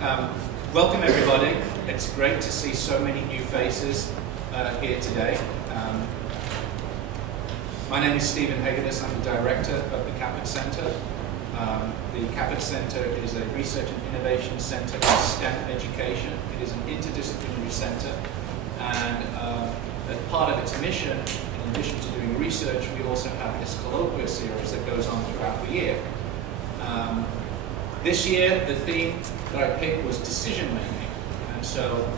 Welcome everybody. It's great to see so many new faces here today. My name is Stephen Hagedis. I'm the director of the Kaput Center. The Kaput Center is a research and innovation center in STEM education. It is an interdisciplinary center, and as part of its mission, in addition to doing research, we also have this Colloquium series that goes on throughout the year. This year, the theme that I picked was decision making, and so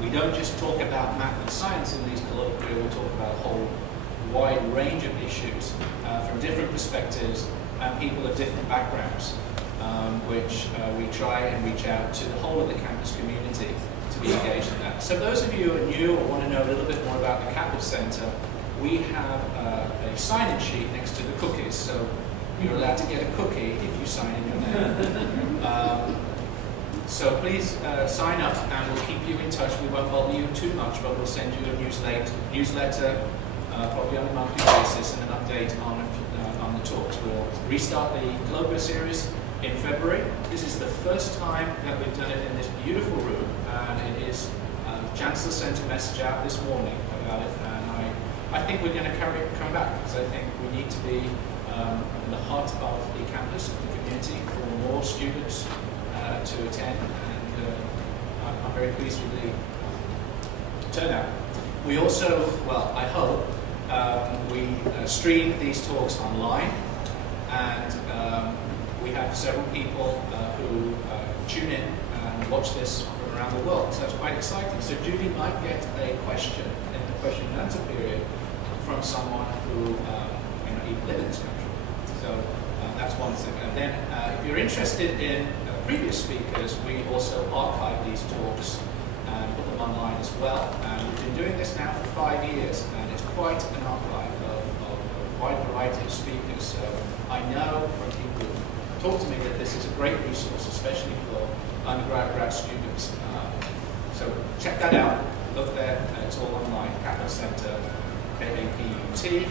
we don't just talk about math and science in these colloquia. We talk about a whole wide range of issues from different perspectives and people of different backgrounds, which we try and reach out to the whole of the campus community to be engaged in that. So those of you who are new or want to know a little bit more about the Kaput Center, we have a sign-in sheet next to the cookies. So you're allowed to get a cookie if you sign in your name. So please sign up and we'll keep you in touch. We won't bother you too much, but we'll send you a newsletter probably on a monthly basis, and an update on the talks. We'll restart the Colloquium series in February. This is the first time that we've done it in this beautiful room, and it is Chancellor sent a message out this morning about it, and I think we're going to come back, because I think we need to be in the heart of the campus, of the community, for more students to attend, and I'm very pleased with the turnout. We also, well, I hope, we stream these talks online, and we have several people who tune in and watch this from around the world, so it's quite exciting. So Julie might get a question in the question and answer period from someone who may not even live in this country. So that's one thing. And then if you're interested in previous speakers, we also archive these talks and put them online as well. And we've been doing this now for 5 years, and it's quite an archive of a wide variety of speakers. So I know from people who talk to me that this is a great resource, especially for undergrad students. So check that out. Look there. It's all online. Kaput Center, K-A-P-U-T.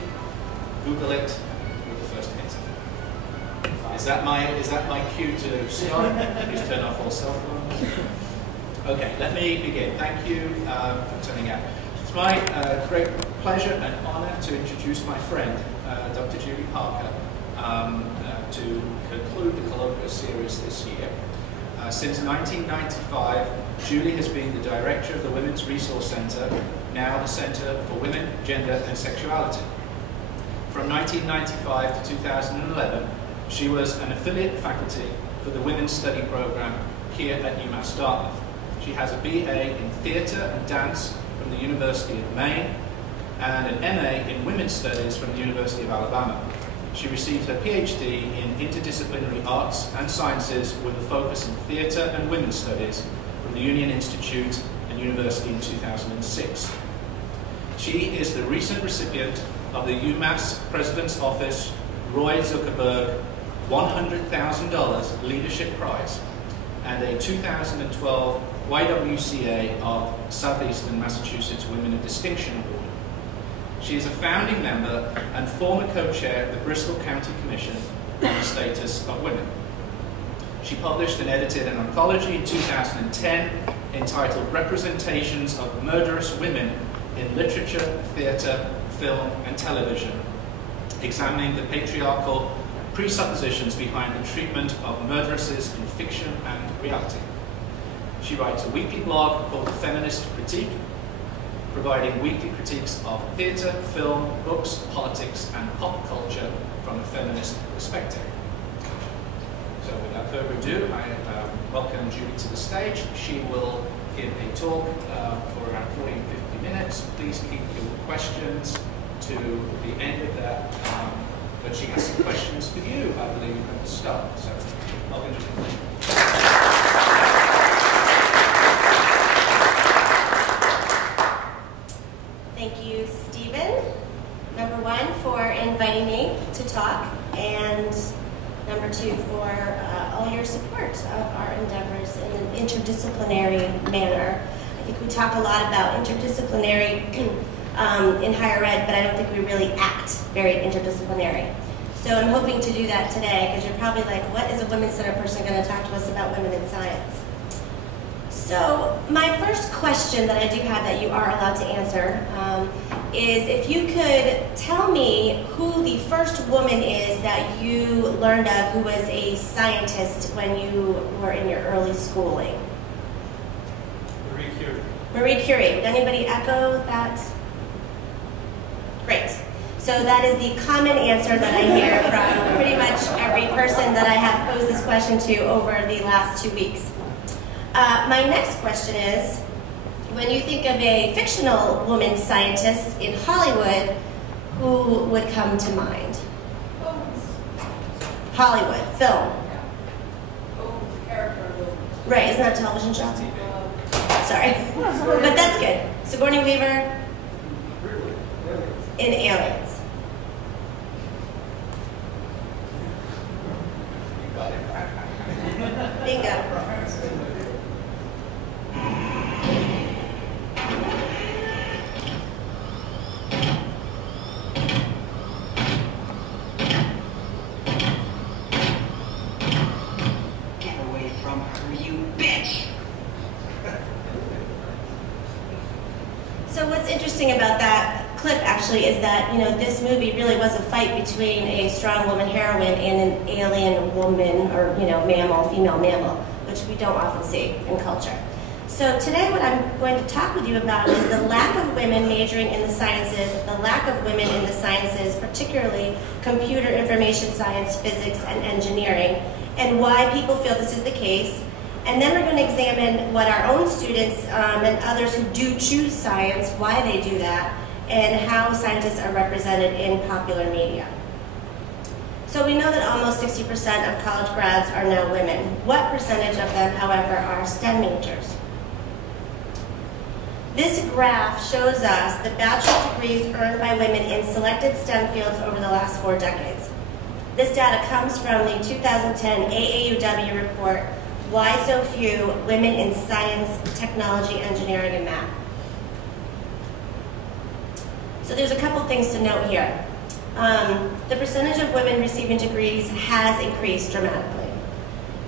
Google it. You're the first to hit it. Is that my cue to start? Please turn off all cell phones. Okay, let me begin. Thank you for turning out. It's my great pleasure and honor to introduce my friend, Dr. Juli Parker, to conclude the Colloquium series this year. Since 1995, Julie has been the director of the Women's Resource Center, now the Center for Women, Gender and Sexuality. From 1995 to 2011, she was an affiliate faculty for the Women's Study Program here at UMass Dartmouth. She has a BA in Theatre and Dance from the University of Maine and an MA in Women's Studies from the University of Alabama. She received her PhD in Interdisciplinary Arts and Sciences with a focus in Theatre and Women's Studies from the Union Institute and University in 2006. She is the recent recipient of the UMass President's Office Roy Zuckerberg $100,000 Leadership Prize and a 2012 YWCA of Southeastern Massachusetts Women of Distinction Award. She is a founding member and former co-chair of the Bristol County Commission on the Status of Women. She published and edited an anthology in 2010 entitled Representations of Murderous Women in Literature, Theatre, Film and Television, examining the patriarchal presuppositions behind the treatment of murderesses in fiction and reality. She writes a weekly blog called The Feminist Critique, providing weekly critiques of theatre, film, books, politics, and pop culture from a feminist perspective. So without further ado, I welcome Julie to the stage. She will give a talk for around 40 to 50 minutes. Please keep your questions to the end of that. But she has some questions for you, I believe, at the start. So, welcome, Julie. Thank you, Stephen. Number one, for inviting me to talk, and number two, for all your support of our endeavors in an interdisciplinary manner. I think we talk a lot about interdisciplinary in higher ed, but I don't think we really act very interdisciplinary. So I'm hoping to do that today, because you're probably like, what is a Women's Center person going to talk to us about women in science? So my first question that I do have that you are allowed to answer is if you could tell me who the first woman is that you learned of who was a scientist when you were in your early schooling. Marie Curie. Marie Curie. Would anybody echo that? Great. So that is the common answer that I hear from pretty much every person that I have posed this question to over the last 2 weeks. My next question is, when you think of a fictional woman scientist in Hollywood, who would come to mind? Hollywood, film. Right, isn't that a television show? Sorry. But that's good. Sigourney Weaver in Aliens. Bingo. So what's interesting about that clip actually is that, you know, this movie really was a fight between a strong woman heroine and an alien woman, or, you know, mammal, female mammal, which we don't often see in culture. So today what I'm going to talk with you about is the lack of women majoring in the sciences, the lack of women in the sciences, particularly computer information science, physics, and engineering, and why people feel this is the case. And then we're going to examine what our own students and others who do choose science, why they do that, and how scientists are represented in popular media. So we know that almost 60% of college grads are now women. What percentage of them, however, are STEM majors? This graph shows us the bachelor's degrees earned by women in selected STEM fields over the last 4 decades. This data comes from the 2010 AAUW report, Why So Few Women in Science, Technology, Engineering, and Math. So there's a couple things to note here. The percentage of women receiving degrees has increased dramatically,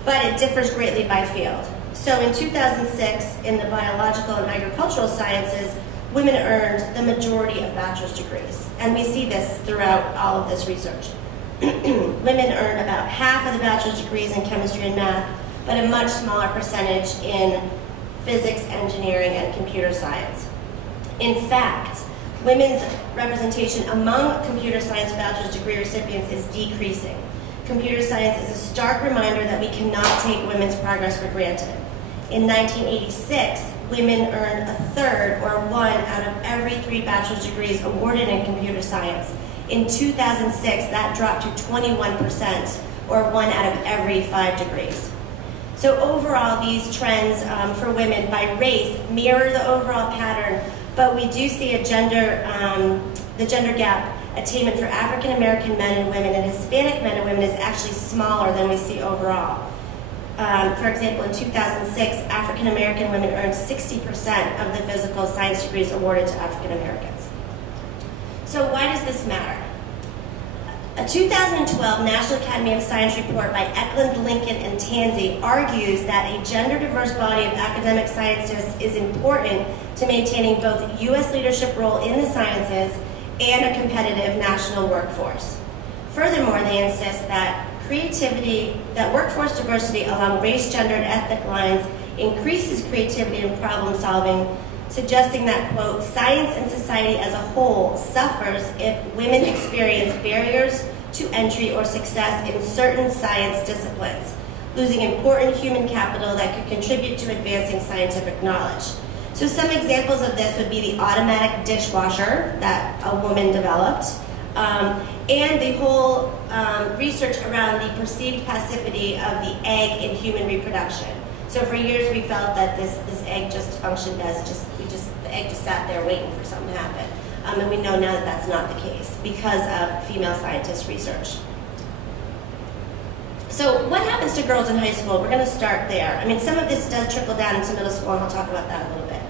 but it differs greatly by field. So in 2006, in the biological and agricultural sciences, women earned the majority of bachelor's degrees, and we see this throughout all of this research. Women earned about half of the bachelor's degrees in chemistry and math, but a much smaller percentage in physics, engineering, and computer science. In fact, women's representation among computer science bachelor's degree recipients is decreasing. Computer science is a stark reminder that we cannot take women's progress for granted. In 1986, women earned a third, or 1 out of every 3 bachelor's degrees awarded in computer science. In 2006, that dropped to 21%, or 1 out of every 5 degrees. So overall, these trends for women by race mirror the overall pattern, but we do see a the gender gap attainment for African American men and women and Hispanic men and women is actually smaller than we see overall. For example, in 2006, African American women earned 60% of the physical science degrees awarded to African Americans. So why does this matter? A 2012 National Academy of Science report by Eklund, Lincoln, and Tansey argues that a gender-diverse body of academic scientists is important to maintaining both U.S. leadership role in the sciences and a competitive national workforce. Furthermore, they insist that workforce diversity along race, gender, and ethnic lines increases creativity and problem solving, suggesting that, quote, science and society as a whole suffers if women experience barriers to entry or success in certain science disciplines, losing important human capital that could contribute to advancing scientific knowledge. So some examples of this would be the automatic dishwasher that a woman developed, and the whole research around the perceived passivity of the egg in human reproduction. So for years we felt that this egg just functioned as the egg just sat there waiting for something to happen. And we know now that that's not the case because of female scientist research. So what happens to girls in high school? We're going to start there. I mean, some of this does trickle down into middle school, and I'll talk about that a little bit.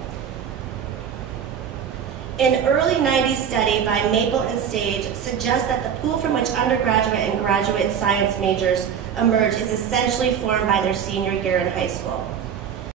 An early 90s study by Maple and Stage suggests that the pool from which undergraduate and graduate science majors emerge is essentially formed by their senior year in high school.